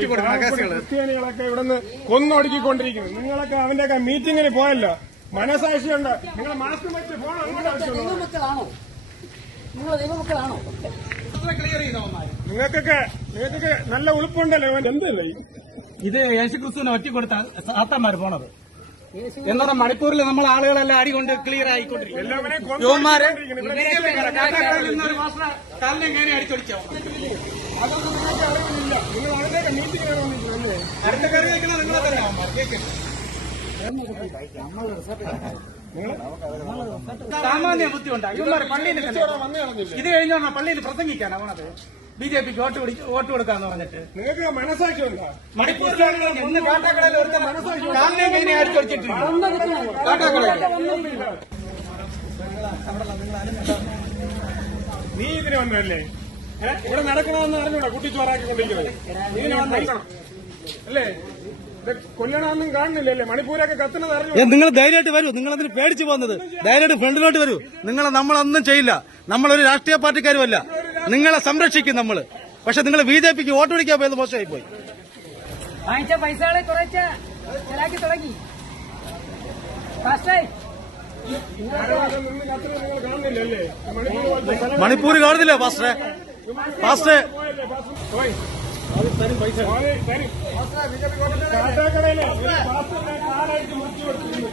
ക്രിസ്ത്യാനികളൊക്കെ ഇവിടുന്ന് കൊന്നൊടുക്കിക്കൊണ്ടിരിക്കുന്നു. നിങ്ങളൊക്കെ അവന്റെയൊക്കെ മീറ്റിങ്ങിന് പോയല്ലോ, മനസാക്ഷിയുണ്ട്. നിങ്ങൾ മാസ്ക് വെച്ച് ഫോൺ അങ്ങോട്ട് നിങ്ങൾക്കൊക്കെ നല്ല ഉളുപ്പുണ്ടല്ലോ. എന്തല്ലേ ഇത് യേശുക്രിസ്തുവിനെ ഒറ്റ കൊടുത്ത സാത്താന്മാര് പോണത് എന്നാ മണിപ്പൂരിൽ നമ്മൾ ആളുകളെല്ലാം അടികൊണ്ട് ക്ലിയർ ആയിക്കൊണ്ടിരിക്കും. കാലിനെ കയറി അടിച്ചൊടിച്ചോ അടുത്ത കയറി വയ്ക്കുന്ന നിങ്ങളെ തന്നെ സാമാന്യ ബുദ്ധി ഉണ്ടാകും. ഇവന്മാര് പള്ളിയിൽ ഇത് കഴിഞ്ഞാൽ പള്ളിയിൽ പ്രസംഗിക്കാനാ പോണത്. ബിജെപിക്ക് വോട്ട് കൊടുക്കാന്ന് പറഞ്ഞിട്ട് നിങ്ങൾക്ക് മനസാക്ഷിയുണ്ടോ? മണിപ്പൂരിലാണ് ഇന്ന് കാട്ടാക്കടയിൽ ഒരുത്ത കാലിനെ കയറി അടിച്ചൊടിച്ചിട്ടില്ല. കാട്ടാക്കടയിൽ നീ ഇതിന് വന്നല്ലേ? ഇവിടെ നടക്കണമെന്ന് അറിഞ്ഞൂടാ കുട്ടിച്ചോറാക്കിക്കൊണ്ടിരിക്കുന്നത്. ഇതിന് വന്നിരിക്കണം അല്ലേ? കൊല്ലണമെന്നും കാണുന്നില്ലല്ലേ? മണിപ്പൂരൊക്കെ കത്തുന്നത് അറിഞ്ഞു. നിങ്ങൾ ധൈര്യമായിട്ട് വരൂ. നിങ്ങൾ അതിന് പേടിച്ചു പോകുന്നത്. ധൈര്യമായിട്ട് ഫ്രണ്ടിലോട്ട് വരൂ. നമ്മളൊന്നും ചെയ്യില്ല. നമ്മളൊരു രാഷ്ട്രീയ പാർട്ടിക്കാരുമല്ല. നിങ്ങളെ സംരക്ഷിക്കും നമ്മള്. പക്ഷെ നിങ്ങൾ ബിജെപിക്ക് വോട്ട് പിടിക്കാൻ പോയത് മോശമായി പോയി. വാങ്ങിച്ച പൈസകളെ കുറച്ച് ചെലാക്കി തുടങ്ങി. മണിപ്പൂർ കാണുന്നില്ല പാസ്റ്ററെ. കാട്ടാക്കടയിലെ കാലായിട്ട് മുറിച്ചു കൊടുത്തിരുന്നു.